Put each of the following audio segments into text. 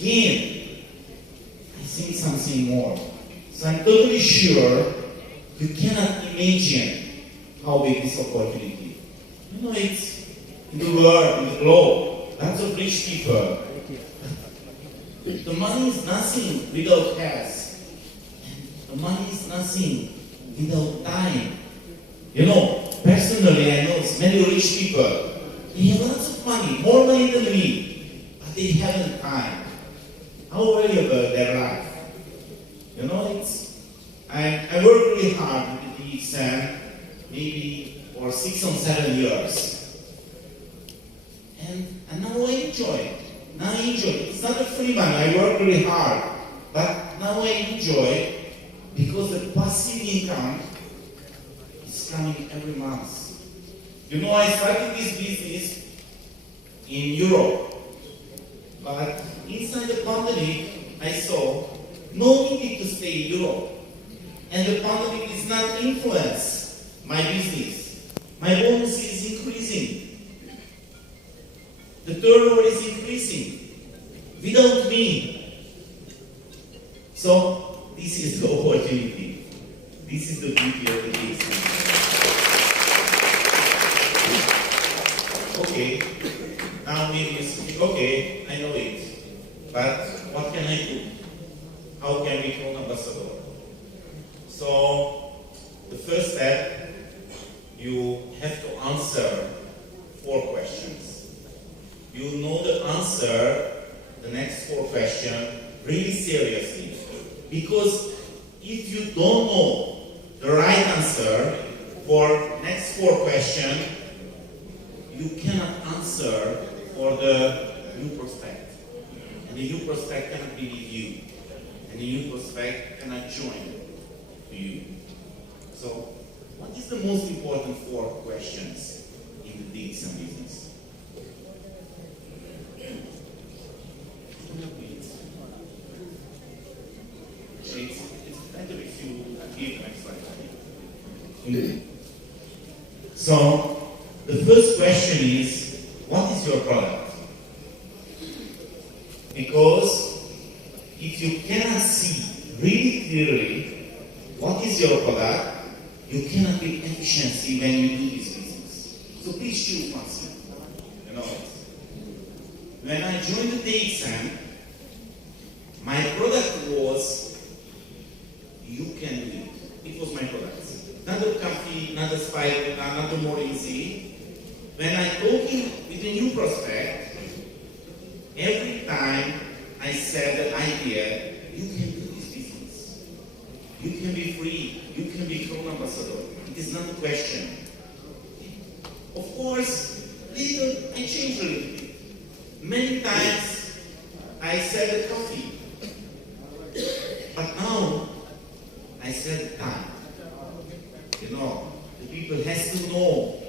again, I think something more. So I'm totally sure you cannot imagine how big this opportunity. You know, it's in the world, in the globe, lots of rich people. The money is nothing without health. The money is nothing without time. You know, personally, I know many rich people. They have lots of money, more money than me, but they haven't time. How valuable their life. You know, I work really hard with the exam, maybe for 6 or 7 years. And now I enjoy it. Now I enjoy it. It's not a free money. I work really hard. But now I enjoy it because the passive income is coming every month. You know, I started this business in Europe. But inside the pandemic, I saw no need to stay in Europe. And the pandemic does not influence my business. My bonus is increasing. The turnover is increasing without me. So this is the opportunity. This is the beauty of the business. Okay, now maybe you speak, okay, I know it. But what can I do? How can we become ambassador? So the first step, you have to answer 4 questions. You know the answer, the next 4 questions, really seriously. Because if you don't know the right answer for next 4 questions, you cannot answer for the new prospect. And the new prospect cannot believe you. And the new prospect cannot join you. So, what is the most important 4 questions in the DXM business? It's better if you give next slide. So, the first question is, what is your product? Because if you cannot see really clearly what is your product, you cannot be efficient when you do this business. So please choose one thing. You know, when I joined the DXM, my product was, you can do it. It was my product. Not the coffee, not the spike, not the more easy. When I talking with a new prospect, every time I said the idea, you can do this business. You can be free. You can be Crown Ambassador. It is not a question. Of course, later I changed a little bit. Many times I said the coffee. But now I said time. You know, the people has to know,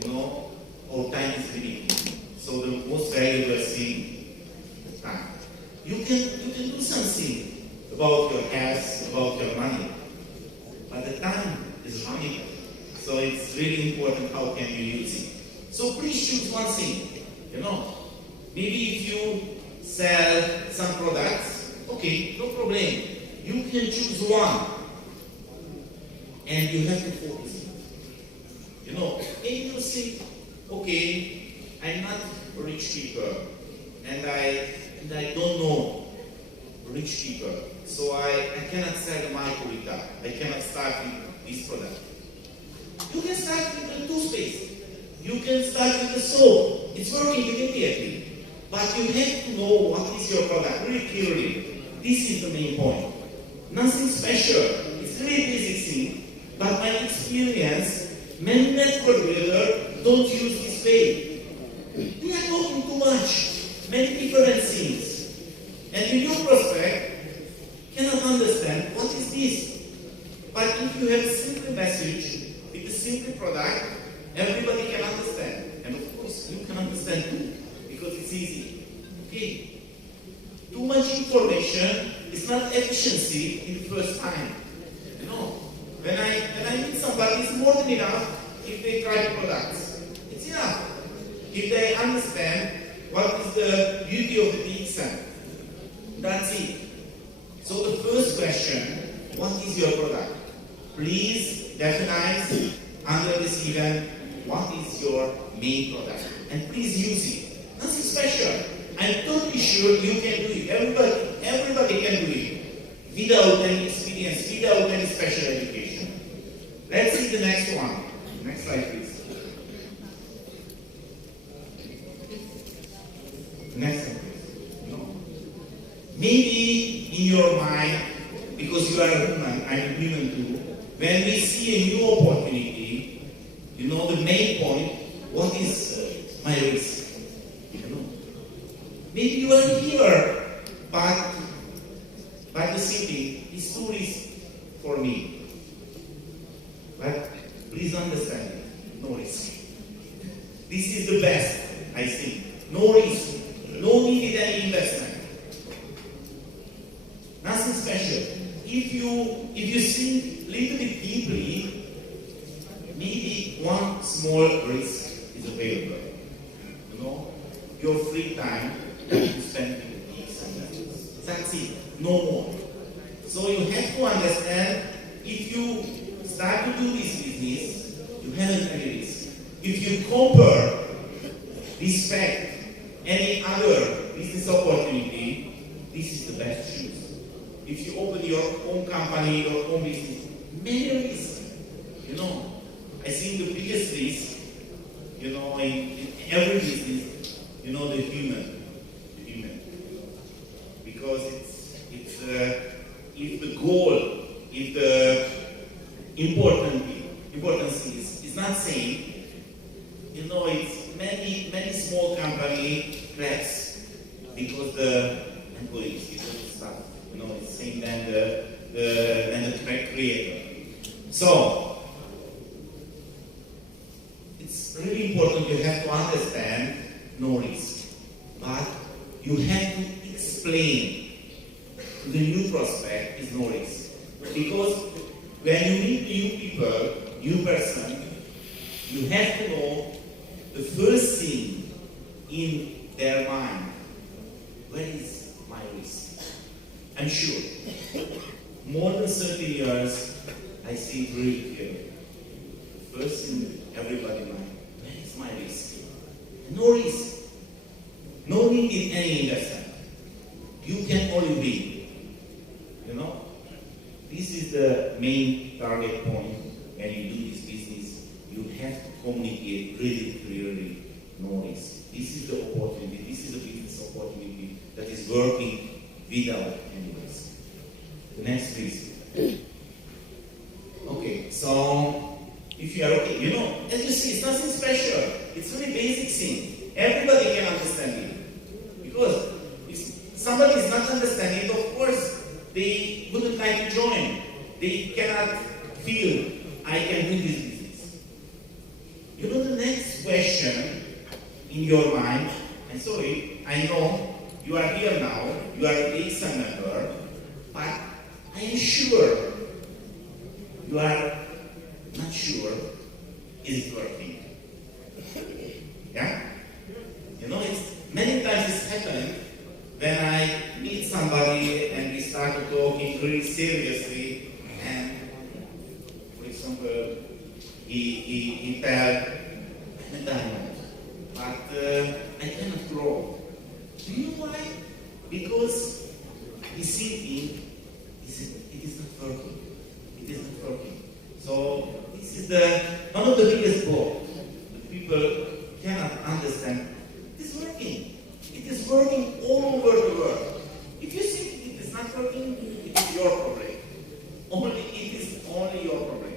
you know, our time is limited. So the most valuable thing is time. You can do something about your health, about your money, but the time is running. So it's really important how can you use it. So please choose one thing. You know, maybe if you sell some products, okay, no problem. You can choose one, and you have to focus. You know, and you think, okay, I'm not rich people, and I don't know rich people, so I cannot sell the margarita. I cannot start with this product. You can start with the toothpaste. You can start with the soap. It's working immediately. But you have to know what is your product really clearly. This is the main point. Nothing special. It's really basic thing. But my experience, many network builders don't use this way. We are talking too much. Many different things. And the new prospect cannot understand what is this. But if you have a simple message with a simple product, everybody can understand. And of course, you can understand too, because it's easy. Okay? Too much information is not efficiency in the first time. You know, when I meet somebody, it's more than enough if they try the products. It's enough. If they understand what is the beauty of the DXM. question, what is your product? Please define under this event what is your main product. And please use it. Nothing special. I'm totally sure you can do it. Everybody can do it. Without any experience, without any special education. Let's see the next one. Next slide, please. Next one, please. No. Maybe in your mind, because you are a woman, I'm a woman too, when we see a new opportunity, you know the main point, what is my risk? You know. Maybe you are here, but the city is too risky for me. But please understand it, no risk. This is the best, I think. No risk, no needed any investment. Nothing special. If you think a little bit deeply, maybe one small risk is available. You know, your free time that you spend with these and that. That's it, no more. So you have to understand, if you start to do this business, you haven't any risk. If you compare, respect any other business opportunity, this is the best choice. If you open your own company, your own business, many risks. You know, I think the biggest risk, you know, in every business, you know, the human. Because it's if the goal, if the importance is not same, you know, it's many small company collapse because the employees, because the staff, you know, it's same than the creator. So it's really important. You have to understand no risk, but you have to explain to the new prospect is no risk. Because when you meet new people, new person, you have to know the first thing in their mind. Where is my risk? I'm sure. More than 30 years, I see it really clearly. The first thing everybody mind, where is my risk? No risk. No need in any investment. You can only win. You know? This is the main target point when you do this business. You have to communicate really clearly, no risk. This is the opportunity, this is the business opportunity that is working without any risk. The next please. Okay, so if you are okay, you know, as you see, it's nothing special. It's really basic thing. Everybody can understand it. Because if somebody is not understanding it, of course, they wouldn't like to join. They cannot feel, I can do this business. You know the next question in your mind, and sorry, I know you are here now, you are a exam member, but I am sure you are not sure, is it working? Yeah? You know, it's many times it's happened when I meet somebody and we start to talking really seriously, and for example, he tell, I'm a diamond, but I cannot grow. Do you know why? Because he's thinking, it is not working. It is not working. So this is one of the biggest blocks. The people cannot understand. It is working. It is working all over the world. If you think it is not working, it is your problem. It is only your problem.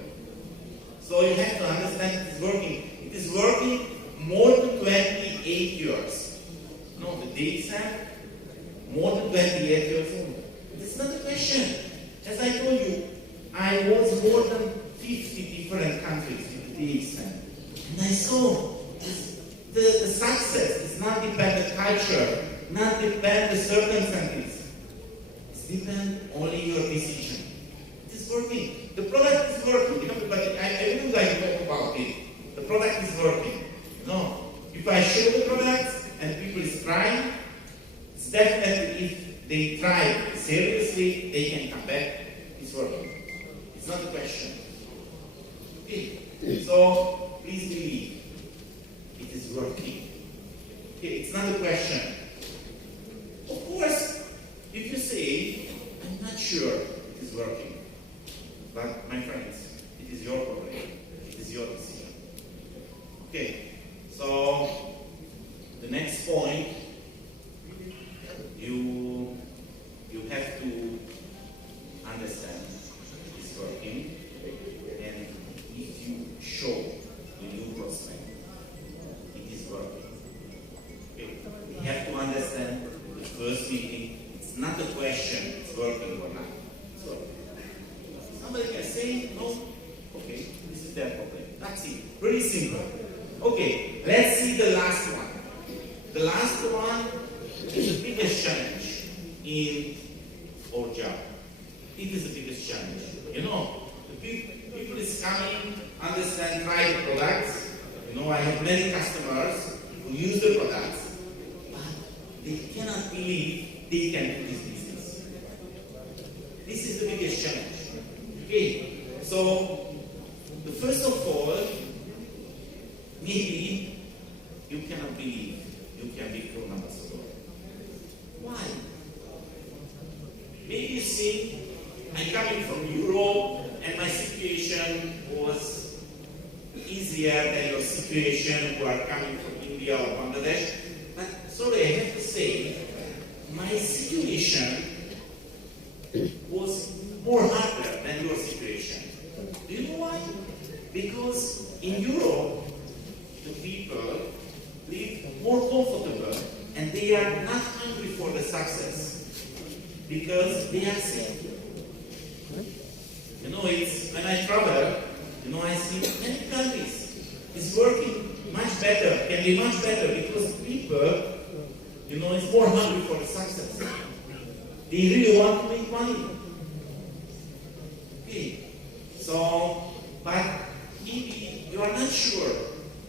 So you have to understand it is working. It is working more than 28 years. No, the dates have more than 28 years old. It's not a question. As I told you, I was more than 50 different countries in the dates, and I saw the success is not depend the culture, not depend the circumstances. It depends only your decision. It is working. The product is working. You know, but I wouldn't like to talk about it. The product is working. No. If I show the product and people is trying, it's definitely if they try seriously, they can come back it's working. It's not a question. Okay. So please believe it is working. Okay, it's not a question. Of course, if you say, I'm not sure it is working, but my friends, it is your problem. It is your decision. Okay, so the next point, you have to understand it is working, and if you show the new prospect it is working. Okay. We have to understand the first meeting, it's not a question, it's working or not. It's working. Somebody can say, no, okay, this is their problem. That's it. Pretty simple. Okay, let's see the last one. The last one is the biggest challenge in our job. It is the biggest challenge. You know, the people is coming, understand, try the products. You know, I have many customers who use the products, but they cannot believe they can do this business. This is the biggest challenge. Okay, so the first of all, maybe you cannot believe you can be Pro Ambassador. Why? Maybe you think I'm coming from Europe and my situation was easier than your situation who are coming from India or Bangladesh. But sorry, I have to say, my situation was more harder than your situation. Do you know why? Because in Europe, the people live more comfortable and they are not hungry for the success because they are sick. You know, it's when I travel, you know, I see many countries it's working much better, can be much better because people, you know, is more hungry for the success. They really want to make money. Okay, so, but maybe you are not sure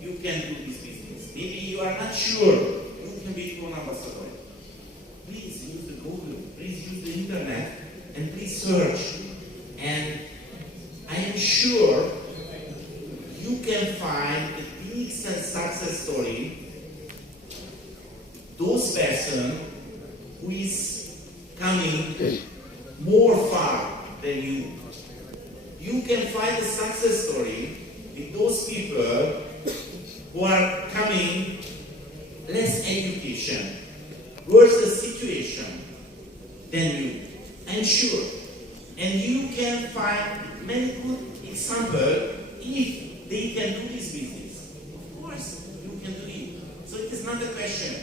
you can do this business. Maybe you are not sure you can be Pro Ambassador. Please use the Google, please use the internet, and please search. And I am sure you can find a big success story, those person who is coming more far than you. You can find a success story with those people who are coming less education, worse situation than you. I'm sure. And you can find many good examples if they can do this business. Of course, you can do it. So it is not a question.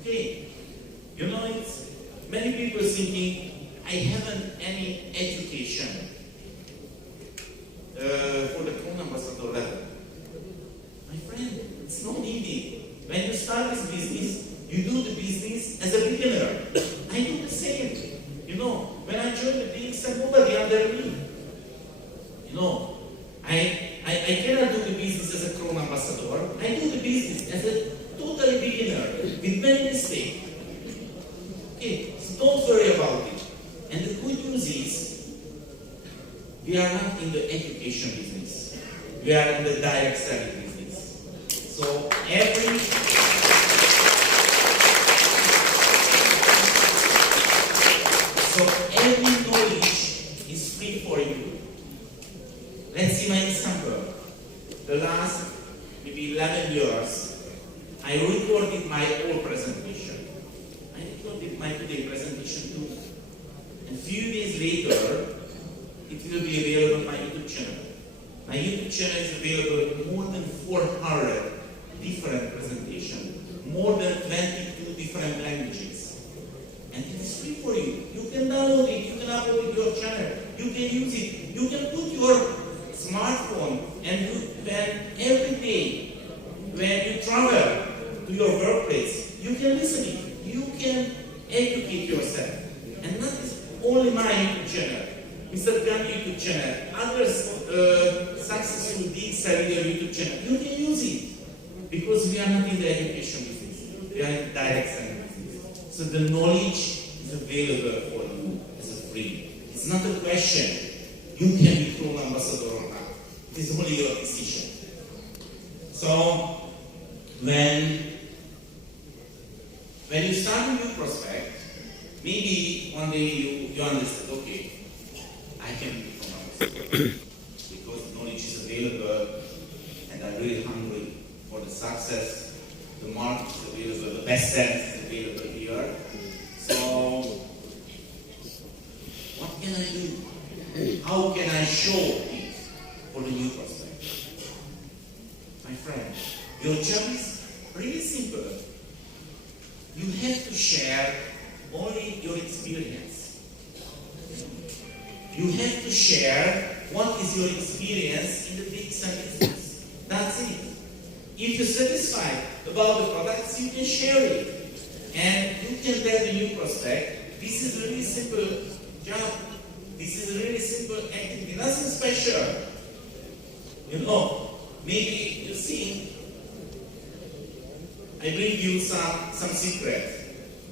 Okay. You know, it's many people thinking, I haven't any education for the Pro Ambassador level. My friend, it's not easy. When you start this business, you do the business as a beginner. I do the same. You know, when I joined the business, nobody under me. You know, I cannot do the business as a Pro Ambassador. I do the business as a totally beginner with many mistakes. Okay, so don't worry about it. And the good news is, we are not in the education business. We are in the direct selling business. So every knowledge is free for you. Let's see my example. The last maybe 11 years, I recorded my old presentation. I recorded my today presentation too. And a few days later, it will be available on my YouTube channel. My YouTube channel is available in more than 400 different presentations, more than 22 different languages. And it is free for you. You can download it, you can upload it to your channel, you can use it, you can put your smartphone and when every day, when you travel to your workplace, you can listen it, you can educate yourself. And that is only my YouTube channel, Mr. Khan YouTube channel, other successful big seller YouTube channel. You can use it because we are not in the education business, we are in direct selling business. So the knowledge is available for you as a free. It's not a question. you can be clone ambassador or not. It is only your decision. So when you start a new prospect, maybe one day you understand, okay, I can be clone ambassador because knowledge is available and I'm really hungry for the success. The market is available, the best service is available here. So what can I do? How can I show it for the new prospect? My friend, your job is really simple. You have to share only your experience. You have to share what is your experience in the business and business. That's it. If you're satisfied about the products, you can share it. And you can tell the new prospect, this is a really simple job. This is a really simple activity, nothing special. You know, maybe you see, I bring you some secret,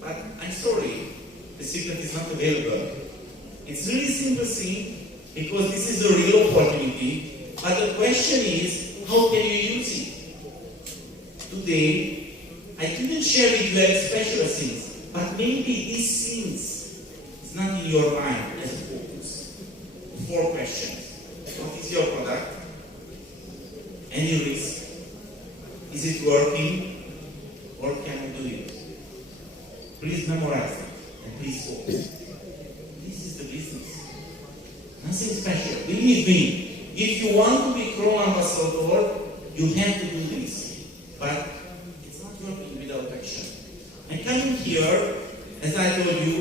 but I'm sorry, the secret is not available. It's really simple thing, because this is a real opportunity, but the question is, how can you use it? Today, I couldn't share with you very special things, but maybe these things is not in your mind as a focus. 4 questions. What is your product? Any risk? Is it working? Or can I do it? Please memorize it and please focus. This is the business. Nothing special. Believe me, if you want to be Chrome ambassador, you have to do this. But it's not working without action. I'm coming here, as I told you,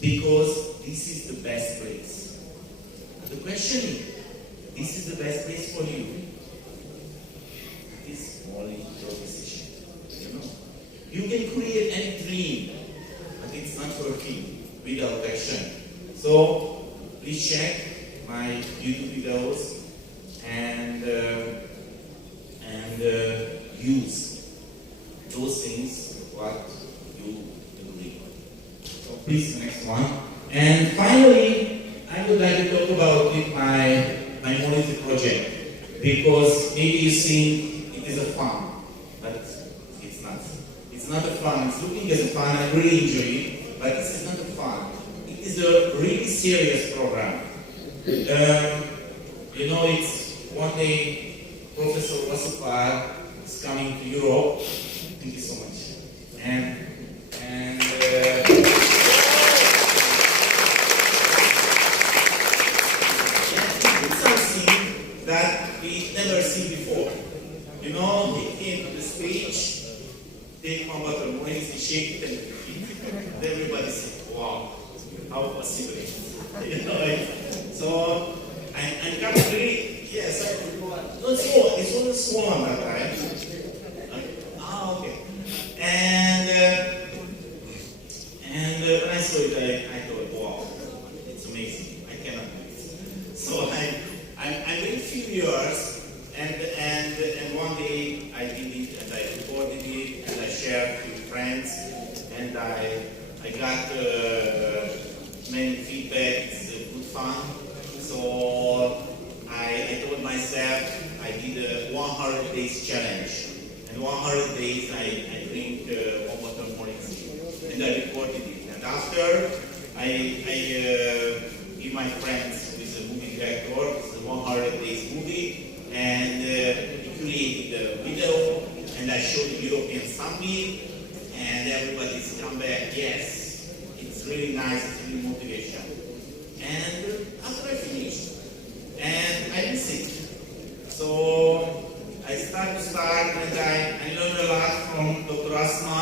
because this is the best place. The question is, this is the best place for you. It is only your decision. You know, you can create any dream, but it's not working without action. So please check my YouTube videos and use those things what you agree. So please, the next one. And finally, I would like to talk about my Monolith project, because maybe you think it is a fun, but it's not. It's not a fun. It's looking as a fun. I really enjoy it, but this is not a fun. It is a really serious program. You know, it's one day Professor Laszlo is coming to Europe. Thank you so much. And it's something that we never seen before. You know, he came to the stage, take one bottle of wine, he shake it and repeat. Everybody said, wow, how possible? You know, so I'm coming really, yes, no, it's only small one that time. Okay. And when I saw it, I thought, wow, it's amazing. I cannot do it. So I'm in a few years, and one day I did it, and I recorded it, and I shared with friends, and I got many feedback. It's good fun. So I told myself I did a 100 days challenge. And 100 days I drink 1 bottle of morning tea. And I recorded it. And after I give my friends who is a movie director, it's a 100 days movie, and he created a video, and I showed the European Summit, and everybody's come back, yes, it's really nice, it's really motivation. And after I finished, and I miss it. So I start, and I learned a lot from Dr. Asma,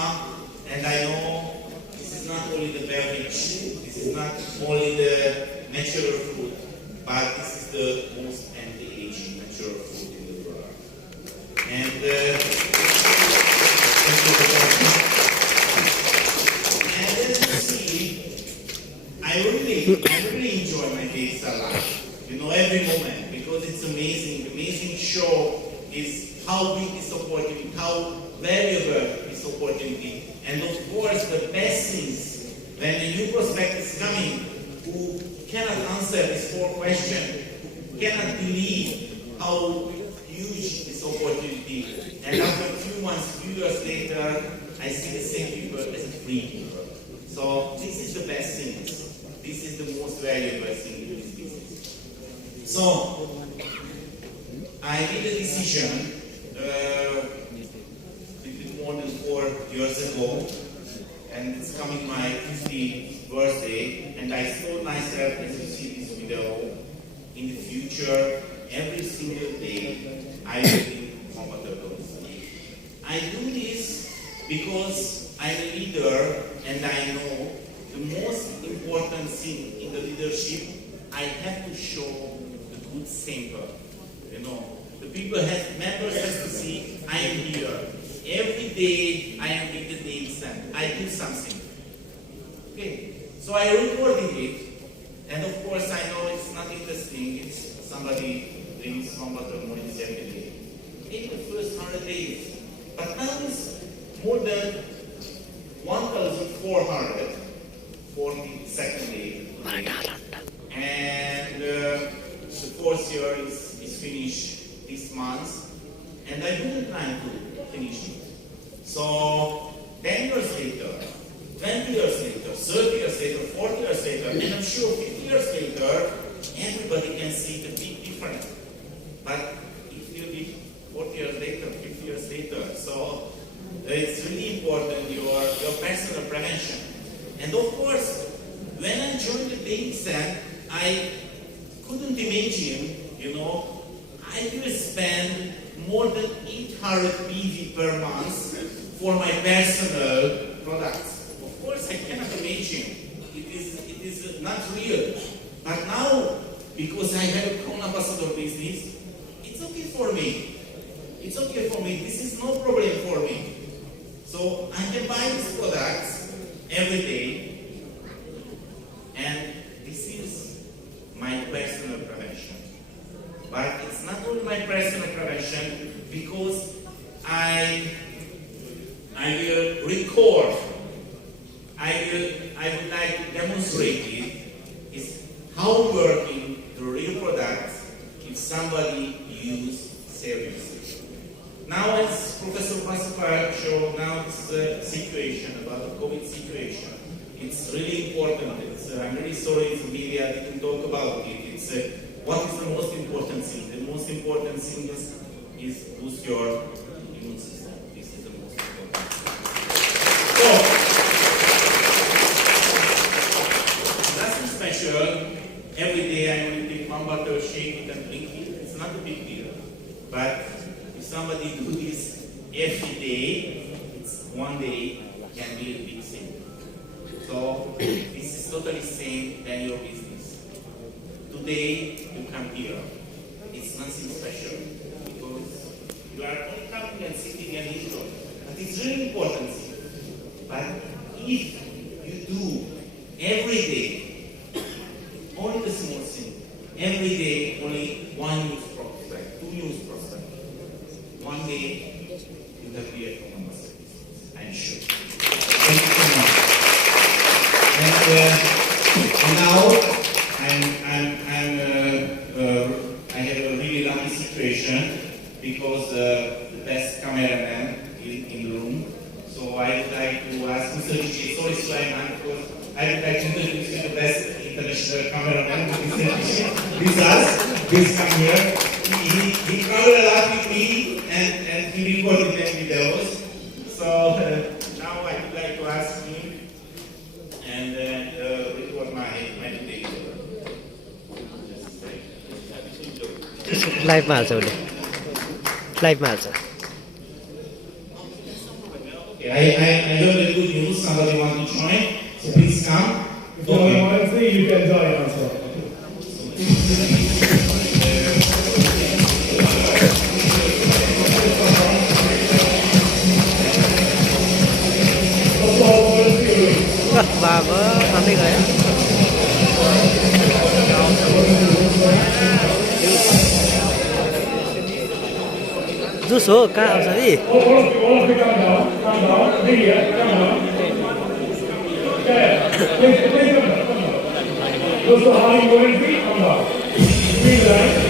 and I know this is not only the beverage, this is not only the natural food, but this is the most anti-aging natural food in the world. And as you see, I really enjoy my days a lot. You know, every moment, because it's amazing show is how big this opportunity, how valuable this opportunity. And of course, the best things, when the new prospect is coming, who cannot answer this 4 question, cannot believe how huge this opportunity. And after a few months, few years later, I see the same people as a free people. So this is the best thing. This is the most valuable thing in this business. So I made a decision a little more than 4 years ago, and it's coming my 50th birthday, and I told myself, as you see this video, in the future, every single day, I will be comfortable. I do this because I'm a leader, and I know the most important thing in the leadership, I have to show the good sample. You know, the people members have to see I am here. Every day I am with the data and I do something. Okay, so I recorded it, and of course I know it's not interesting. It's somebody drinks some water more than every day. In the first 100 days, but now it's more than 1,442nd day. And the 4th year is finished this month, and I didn't plan to finish it. So 10 years later, 20 years later, 30 years later, 40 years later, and I'm sure 50 years later, everybody can see the big difference. But it will be 40 years later, 50 years later. So it's really important your personal prevention. And of course, when I joined the baby center, I couldn't imagine, I will spend more than 800 PV per month for my personal products. Of course, I cannot imagine. It is not real. But now, because I have a amdasodor business, it's okay for me. It's okay for me. This is no problem for me. So I can buy these products every day, and this is my personal prevention. But it's not only my personal prevention, because I will record, I would like to demonstrate it, is how working the real products if somebody use seriously. Now, as Professor Pascal showed, now it's the situation about the COVID situation. It's really important. I'm really sorry the media didn't talk about it. It's what is the most important thing? The most important thing is boost your immune system. This is the most important. So, nothing special. Every day I only take 1 bottle, shake it and drink it. It's not a big deal. But if somebody do this every day, it's one day can be a big thing. So this is totally same than your business. Today you come here. It's nothing special because you are only coming and sitting and enjoying. But it's really important thing. But if you do every day only the small thing, every day only 1 news prospect, 2 news prospect, one day you have to be a ambassador. I'm sure. Thank you so much. And now I have a really lucky situation because the best cameraman is in the room. So I would like to ask Mr. Richie, sorry Sulaiman, because I would like to introduce you the best international cameraman, Mr. Richie. Please come here. He traveled a lot with me and he recorded many videos. So now I would like to ask him and record my video. Live master. Live master. Okay, I heard the good news. Somebody want to join, so please come. If you want to see, you can join also. Bà có làm đi rồi á. Rút số cao sao đi? so how you go and treat Allah. Green line.